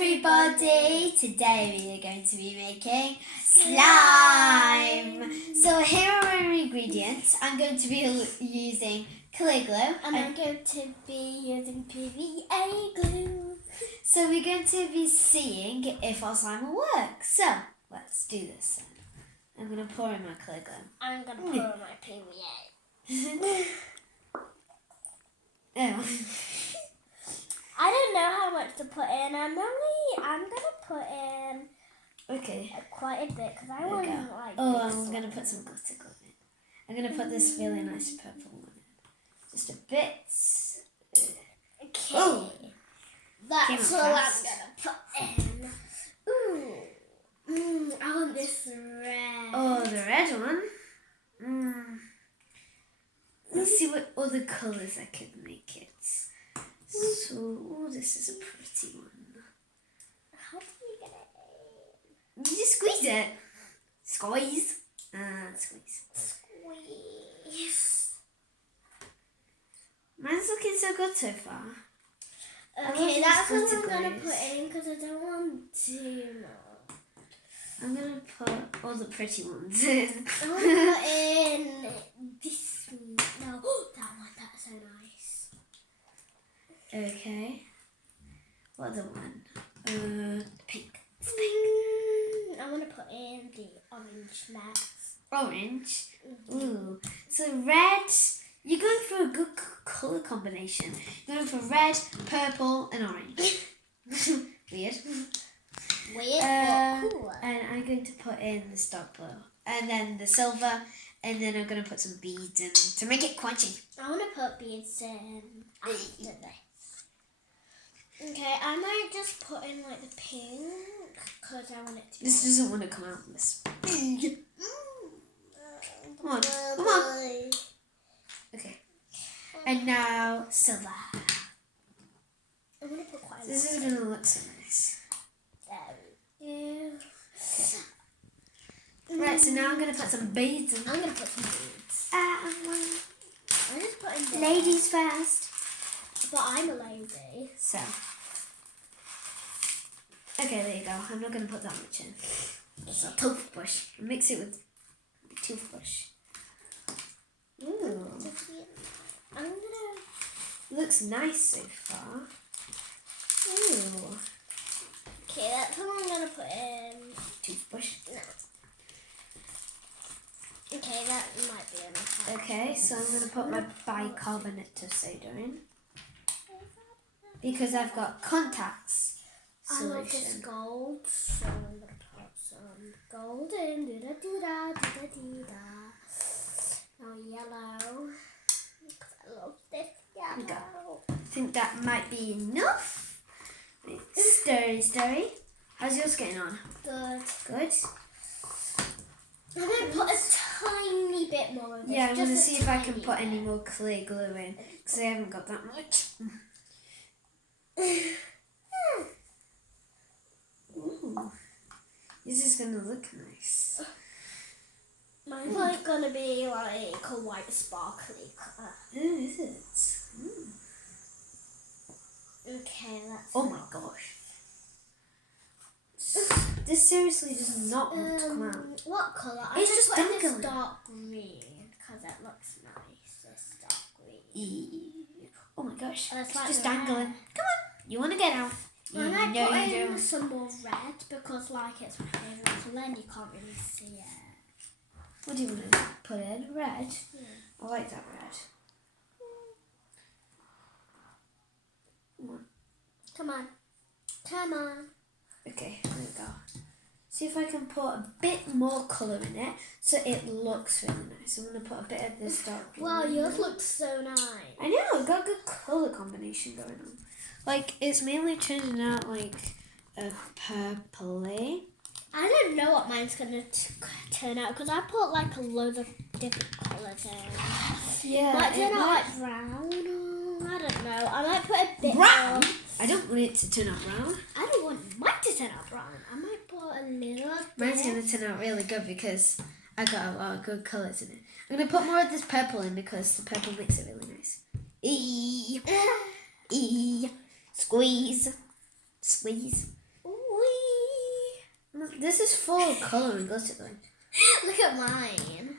everybody! Today we are going to be making slime. So here are our ingredients. I'm going to be using clear glue. And I'm going to be using PVA glue. So we're going to be seeing if our slime will work. So let's do this. I'm going to pour in my clear glue. I'm going to pour in my PVA. Oh. I don't know how much to put in. I'm going to put in quite a bit because I want like. Oh, I'm going to put some glitter glue in. I'm going to put this really nice purple one in. Just a bit. Okay. Oh. That's all I'm going to put in. Ooh. I want this red. Oh, the red one. Let's see what other colours I could make it. So, this is a pretty one. How do you get it in? You just squeeze it. Squeeze. Squeeze. Squeeze. Mine's looking so good so far. Okay, that's what I'm going to put in because I don't want too much. I'm going to put all the pretty ones in. I'm going to put in this one. No, that one, that's so nice. Okay. What other one? Pink. It's pink. I'm going to put in the orange next. Orange? Ooh. So red, you're going for a good colour combination. You're going for red, purple and orange. Weird. Weird, but cool. And I'm going to put in the dark blue. And then the silver. And then I'm going to put some beads in to make it crunchy. I want to put beads in after this. Okay, I might just put in like the pink because I want it to be. This doesn't want to come out this big. Come on, come on. Okay. And now silver. I'm going to put quite a lot. This is going to look so nice. Yeah. Right, so now I'm going to put some beads in. I'm going to put some beads. I'm just putting beads. Ladies first. But I'm a lady. So. Okay, there you go. I'm not going to put that much in. It's a toothbrush. Mix it with a toothbrush. Ooh. I'm going to... Looks nice so far. Ooh. Okay, that's what I'm going to put in. Toothbrush. No. Okay, that might be enough. Okay, so I'm going to put my bicarbonate of soda in. Because I've got contacts solution. I love this gold, so I'm going to put some gold in. Do-da-do-da, do-da-do-da. Now yellow. Because I love this yellow. I think that might be enough. Stirry. How's yours getting on? Good. Good? I'm going to put a tiny bit more of this. Yeah, I'm going to just see if I can put any more clear glue in. Because I haven't got that much. Ooh. This is going to look nice. Mine's like going to be like a white sparkly colour. Ooh, is it? Okay, that's... Oh my gosh. This seriously does not want to come out. What colour? It's just put in this dangling. dark green because it looks nice. This dark green. Oh my gosh. It's It's like just the dangling. red. Come on. You want to get out. And I No, put you in don't. some more red because like it's my favourite colour and you can't really see it. What do you want to put in? Red? Yeah. I like that red. Come on. Come on. Okay, there we go. See if I can put a bit more colour in it so it looks really nice. I'm going to put a bit of this dark blue. Wow, yours looks so nice. I know, I've got a good colour combination going on. Like, it's mainly turning out like a purpley. I don't know what mine's going to turn out because I put like a load of different colours in. Yeah. Might turn out like brown. I don't know. I might put a bit Brown? more. I don't want it to turn out brown. I don't want mine to turn out brown. I might put a little bit. Mine's going to turn out really good because I got a lot of good colours in it. I'm going to put more of this purple in because the purple makes it really nice. Squeeze. Squeeze. This is full of colour and glitter though. Look at mine.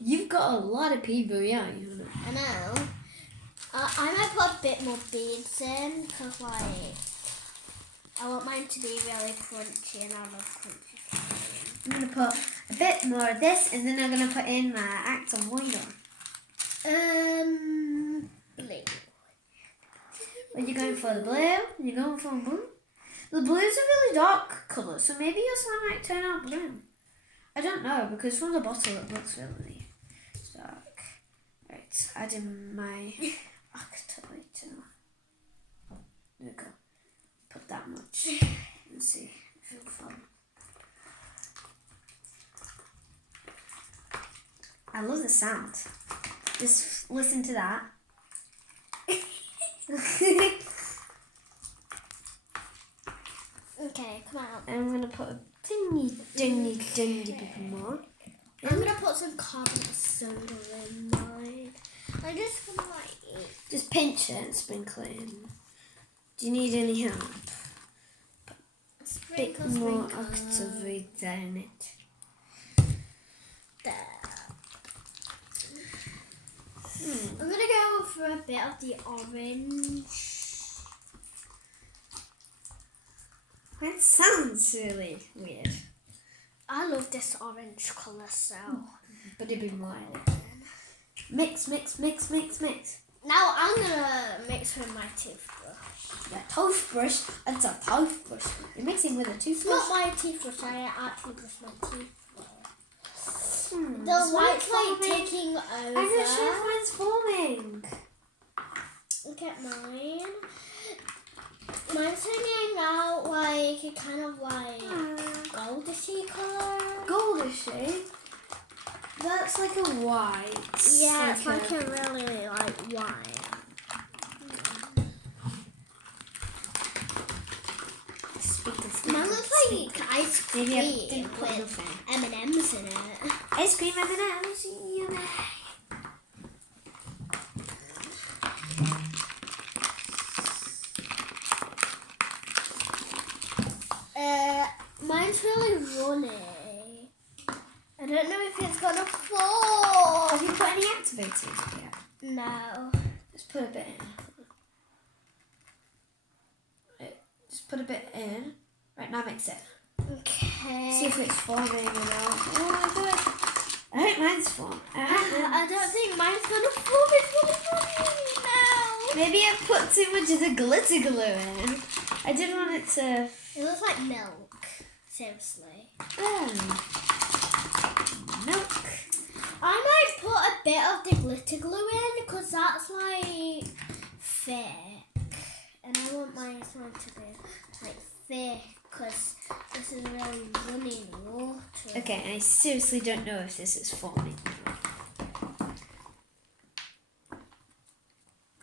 You've got a lot of people, yeah. I know. I might put a bit more beads in because, like, I want mine to be really crunchy and I love crunchy slime. I'm going to put a bit more of this and then I'm going to put in my Act of Wonder. Blue. Are you going for the blue? You're going for blue? The blue's a really dark colour, so maybe your slime might turn out blue. I don't know, because from the bottle it looks really dark. Right, add in my activator. There we go. Put that much and see if it'll fall. I love the sound. Just listen to that. Okay, come out. I'm going to put a dingy bit more. I'm gonna put some carbonate soda in mine. I'm just gonna like Just pinch it and sprinkle it in. Do you need any help? Bit sprinkle, more sprinkle. activator in it. There. I'm gonna go for a bit of the orange. That sounds really weird. I love this orange colour, so. But it'd be more in it. Mix, mix, mix, mix, mix. Now I'm gonna mix with my toothbrush. Yeah, toothbrush. That's a toothbrush. You're mixing with a It's toothbrush. not my toothbrush, I actually brush my teeth. Hmm. The it's light's like forming. taking over. I'm not sure if mine's forming. Look at mine. Mine's turning out like a kind of like goldishy colour. Goldishy. That's like a white. Yeah, it's like a really like white. Mine looks like ice cream Maybe I didn't put with enough in. M&M's in it. Ice cream M&M's, yummy. Mine's really runny. I don't know if it's gonna fall. Have you put any activators in yet? No. Just put a bit in. Right, just put a bit in. Right, now mix it. Okay. See if it's forming or not. Oh, good. I think mine's formed. I don't think mine's gonna fall. It's gonna fall now. Maybe I put too much of the glitter glue in. I didn't want it to... It looks like milk. Seriously. Milk. I might put a bit of the glitter glue in because that's like thick. And I want my slime to be like thick because this is really running water. Okay, I seriously don't know if this is forming.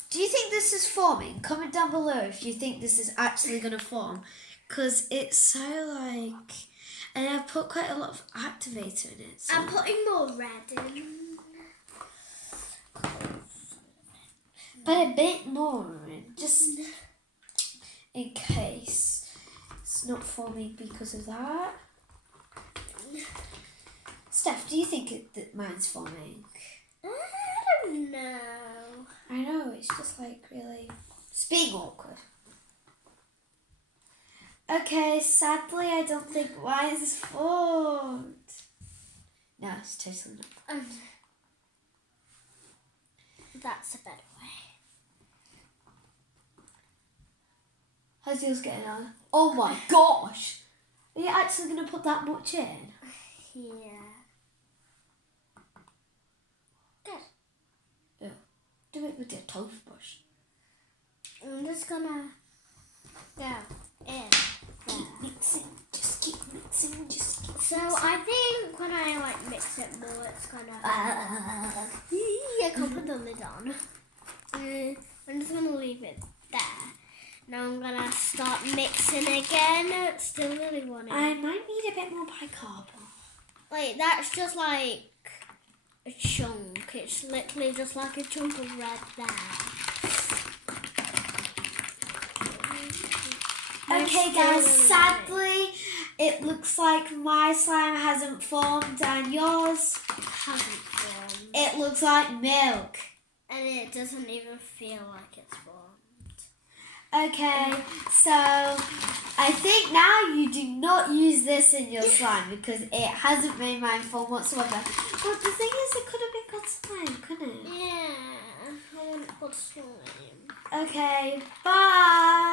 Do you think this is forming? Comment down below if you think this is actually going to form. Because it's so like... And I've put quite a lot of activator in it. So. I'm putting more red in. But a bit more in. Just in case it's not forming because of that. Steph, do you think that mine's forming? I don't know. I know, it's just like really... It's being awkward. Okay, sadly I don't think mine's formed. No, it's totally not. That's a better way. How's yours getting on? Oh my gosh! Are you actually going to put that much in? Yeah. Good. Yeah. Do it with your toothbrush. I'm just gonna go in. Keep mixing, just keep mixing, just keep So I think when I like mix it more, it's gonna. I can't put the lid on. I'm just gonna leave it there. Now I'm gonna start mixing again. It's still really running. I might need a bit more bicarb. Like that's just like a chunk. It's literally just like a chunk of red there. Okay, guys, sadly, it looks like my slime hasn't formed and yours hasn't formed. it looks like milk. And it doesn't even feel like it's formed. Okay, so I think now you do not use this in your slime because it hasn't made mine form whatsoever. But the thing is, it could have been good slime, couldn't it? Yeah, I want good slime. Okay, bye.